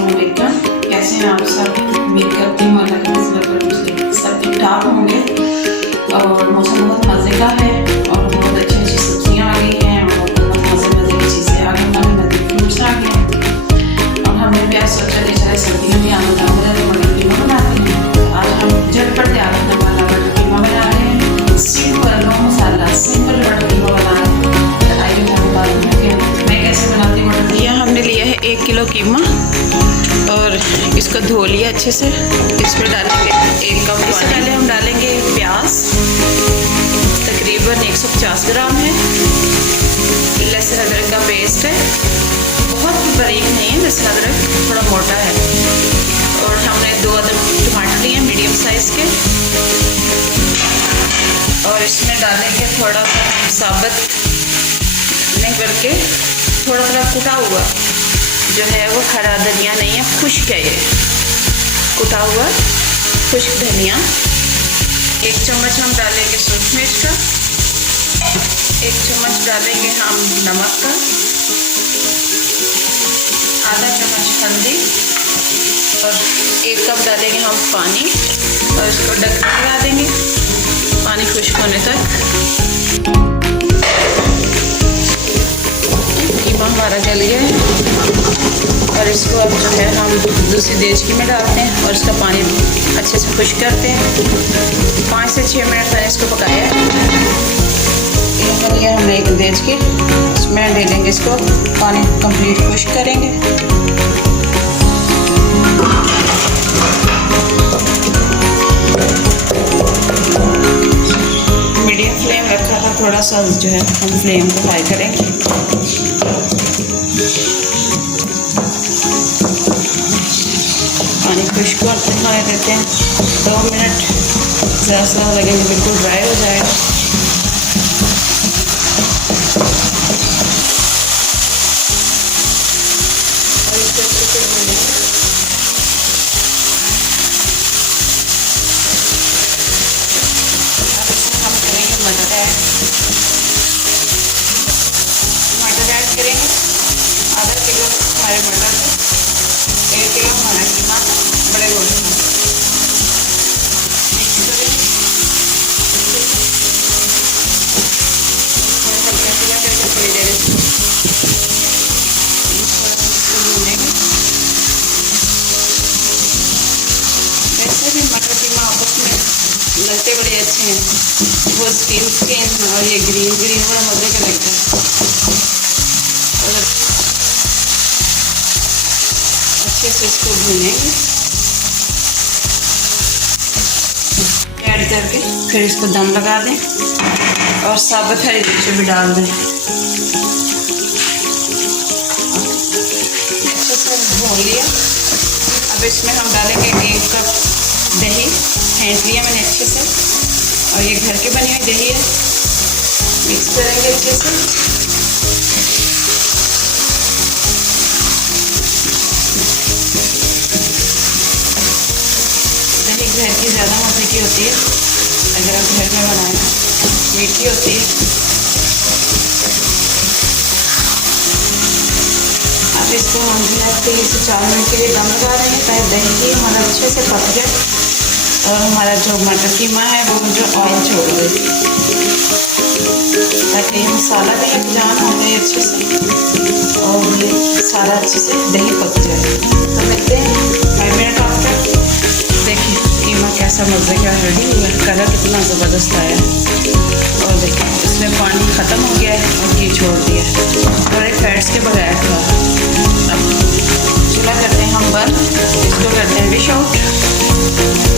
अस्सलामुअलैकुम। कैसे हैं आप सब? उम्मीद करती हूँ अल्लाह की फज़ल से सब ठीक ठाक होंगे। और मौसम बहुत मज़े का है और बहुत अच्छी अच्छी सब्जियाँ आ गई हैं और बहुत मज़े की चीज़ें आ गई, नए नए फ्रूट्स आ गए हैं। और हमने भी आज सोचा कि चले सर्दियों में आलू दम मटर कीमा बनाते हैं। आज हम झटपट तैयार होने वाला मटर कीमा बना रहे हैं। सिंपल नो मसाला सिंपल मटर कीमा बना रहे हैं। आइए मैं बता दूँ कि मैं कैसे बनाती हूँ मटर। यह हमने लिया है 1 किलो कीमा और इसको धो लिया अच्छे से। इसमें डालेंगे 1 कप। इससे पहले हम डालेंगे प्याज, तकरीबन 150 ग्राम है। लहसुन अदरक का पेस्ट है, बहुत बारीक नहीं है लहसुन अदरक, थोड़ा मोटा है। और हमने 2 अदर टमाटर लिए मीडियम साइज़ के। और इसमें डालेंगे थोड़ा सा साबुत नहीं बल्कि थोड़ा थोड़ा कुटा हुआ जो है वो हरा धनिया नहीं है, खुश्क है ये कुटा हुआ खुश्क धनिया। 1 चम्मच हम डालेंगे सूरज मिर्च का, 1 चम्मच डालेंगे हम नमक का, आधा चम्मच हल्दी और 1 कप डालेंगे हम पानी। और इसको ढक्कन लगा देंगे पानी खुश्क होने तक। कीमा हमारा जल गया है और इसको अब जो है हम दूसरी देचकी में डालते हैं और इसका पानी अच्छे से खुश्क करते हैं। 5 से 6 मिनट मैंने इसको पकाया है। ये लिया हमने 1 देचकी, इसमें ले लेंगे इसको, पानी कंप्लीट खुश्क करेंगे। मीडियम फ्लेम रखा था, थोड़ा सा जो है हम फ्लेम को हाई करेंगे। पानी खुश्क होने देते हैं 2 मिनट, ज़्यादा सा लगेंगे बिल्कुल ड्राई हो जाएगा। और इसको अच्छे से भून लेंगे। अब इसमें हम करेंगे मटर ऐड करेंगे। आधा किलो हमारे मटर, 1 किलो हमारा कीमा बड़े रोल में मिक्स करेंगे। थोड़ा हल्का हल्का करके थोड़ी देर इसको भूनेंगे। वैसे भी मटर कीमा आपस में लगते बड़े अच्छे हैं, वो स्किन और ये ग्रीन बड़ा मज़े का लगता है। अच्छे से इसको भूनेंगे ऐड करके, फिर इसको दम लगा दें और साबुत हरी मिर्च भी डाल दें। अच्छे से भून लिया। अब इसमें हम डालेंगे 1 कप दही, फेंट लिया मैंने अच्छे से और ये घर की बनी हुई दही है। मिक्स करेंगे अच्छे से। घर की ज़्यादा मज़े की होती है, अगर आप घर में बनाएं मीठी होती है। अब इसको हम जो है 3 से 4 मिनट के लिए दम लगा रहे हैं ताकि दही हमारा अच्छे से पक जाए और हमारा जो मटर कीमा है वो जो ऑयल छोड़ दे, ताकि ये मसाला भी जान हो जाए अच्छे से और ये सारा अच्छे से दही पक जाए। तो मिलते हैं 5 मिनट आफ्टर। देखिए कीमा कैसा मज़े का रेडी हुआ है, कलर कितना ज़बरदस्त आया है। और देखिए इसमें पानी ख़त्म हो गया है और घी छोड़ दिया है, थोड़े फैट्स के बगैर था। अब चूल्हा करते हैं हम बंद, इसको करते हैं डिश आउट।